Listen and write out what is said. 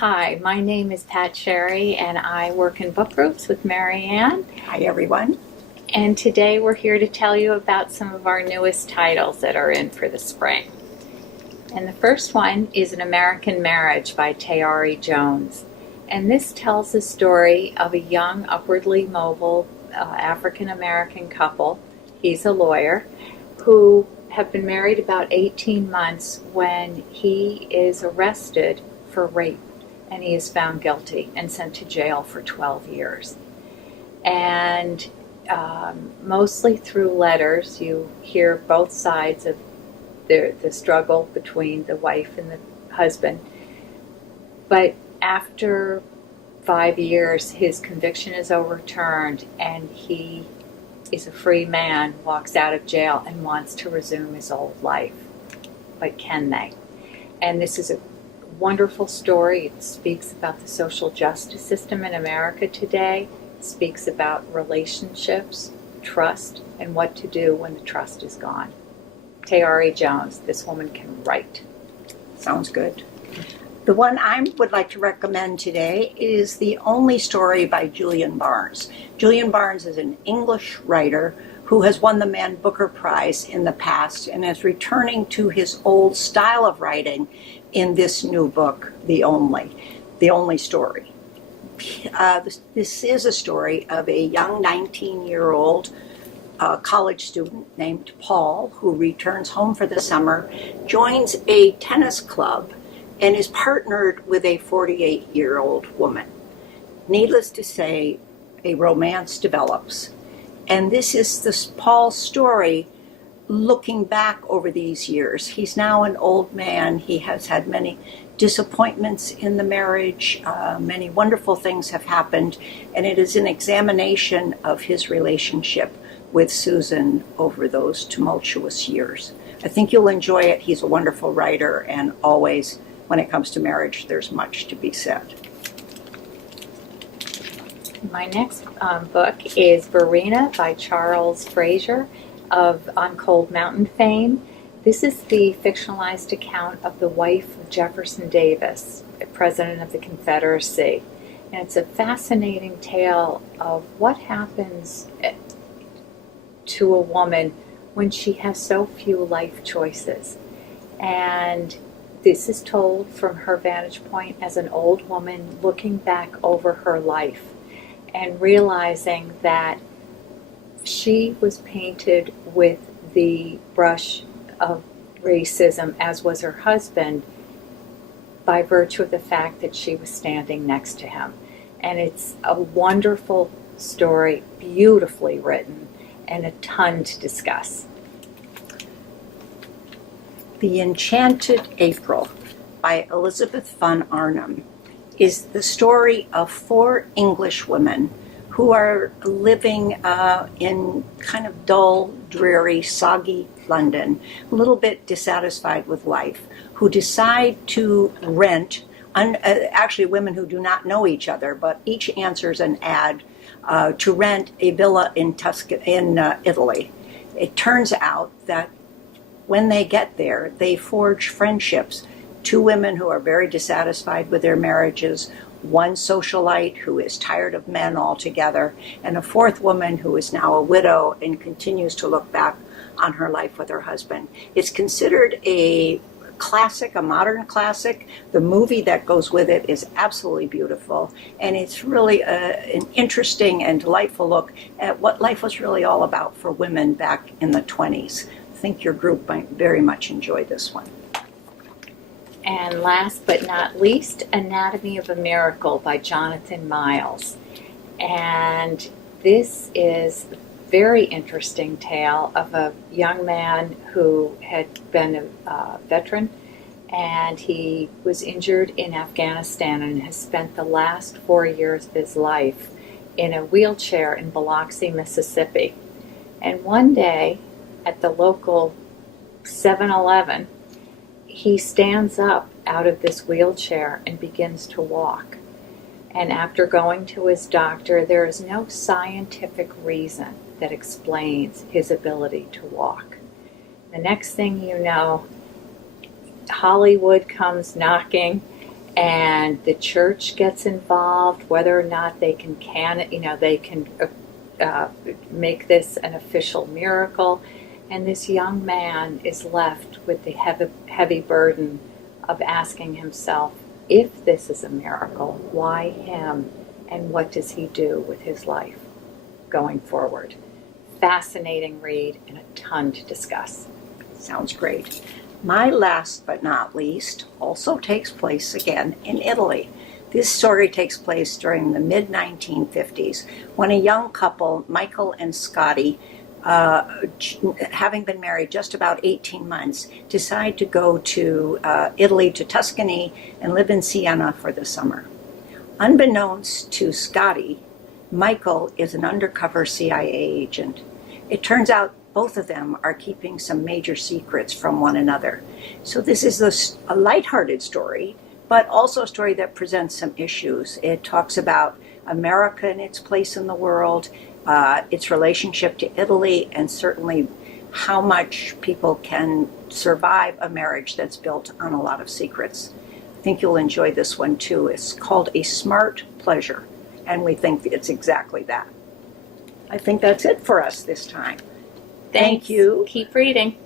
Hi, my name is Pat Sherry and I work in book groups with Marianne. Hi, everyone. And today we're here to tell you about some of our newest titles that are in for the spring. And the first one is An American Marriage by Tayari Jones. And this tells the story of a young, upwardly mobile African-American couple, he's a lawyer, who have been married about 18 months when he is arrested for rape. And he is found guilty and sent to jail for 12 years. And mostly through letters, you hear both sides of the struggle between the wife and the husband. But after 5 years, his conviction is overturned and he is a free man, walks out of jail and wants to resume his old life. But can they? And this is a wonderful story. It speaks about the social justice system in America today. It speaks about relationships, trust, and what to do when the trust is gone. Tayari Jones, this woman can write. Sounds good. The one I would like to recommend today is The Only Story by Julian Barnes. Julian Barnes is an English writer who has won the Man Booker Prize in the past and is returning to his old style of writing in this new book, The Only Story. This is a story of a young 19-year-old college student named Paul who returns home for the summer, joins a tennis club, and is partnered with a 48-year-old woman. Needless to say, a romance develops. And this is Paul's story looking back over these years. He's now an old man. He has had many disappointments in the marriage. Many wonderful things have happened. And it is an examination of his relationship with Susan over those tumultuous years. I think you'll enjoy it. He's a wonderful writer, and always, when it comes to marriage, there's much to be said. My next book is Varina by Charles Frazier of On Cold Mountain fame. This is the fictionalized account of the wife of Jefferson Davis, President of the Confederacy. And it's a fascinating tale of what happens to a woman when she has so few life choices. And this is told from her vantage point as an old woman looking back over her life and realizing that she was painted with the brush of racism, as was her husband, by virtue of the fact that she was standing next to him. And it's a wonderful story, beautifully written, and a ton to discuss. The Enchanted April by Elizabeth von Arnim is the story of 4 English women who are living in kind of dull, dreary, soggy London, a little bit dissatisfied with life, who decide to rent, actually women who do not know each other, but each answers an ad to rent a villa in Italy. It turns out that when they get there, they forge friendships. 2 women who are very dissatisfied with their marriages, 1 socialite who is tired of men altogether, and a 4th woman who is now a widow and continues to look back on her life with her husband. It's considered a classic, a modern classic. The movie that goes with it is absolutely beautiful, and it's really an interesting and delightful look at what life was really all about for women back in the 20s. I think your group might very much enjoy this one. And last but not least, Anatomy of a Miracle by Jonathan Miles. And this is a very interesting tale of a young man who had been a veteran, and he was injured in Afghanistan and has spent the last 4 years of his life in a wheelchair in Biloxi, Mississippi. And one day at the local 7-Eleven, he stands up out of this wheelchair and begins to walk. And after going to his doctor, there is no scientific reason that explains his ability to walk. The next thing you know, Hollywood comes knocking, and the church gets involved, whether or not they can make this an official miracle. And this young man is left with the heavy burden of asking himself, if this is a miracle, why him? And what does he do with his life going forward? Fascinating read and a ton to discuss. Sounds great. My last but not least also takes place again in Italy. This story takes place during the mid-1950s when a young couple, Michael and Scotty, having been married just about 18 months, decide to go to Italy, to Tuscany, and live in Siena for the summer. Unbeknownst to Scotty, Michael is an undercover CIA agent. It turns out both of them are keeping some major secrets from one another. So this is a lighthearted story, but also a story that presents some issues. It talks about America and its place in the world, its relationship to Italy, and certainly how much people can survive a marriage that's built on a lot of secrets. I think you'll enjoy this one too. It's called A Smart Pleasure, and we think it's exactly that. I think that's it for us this time. Thanks. Thank you. Keep reading.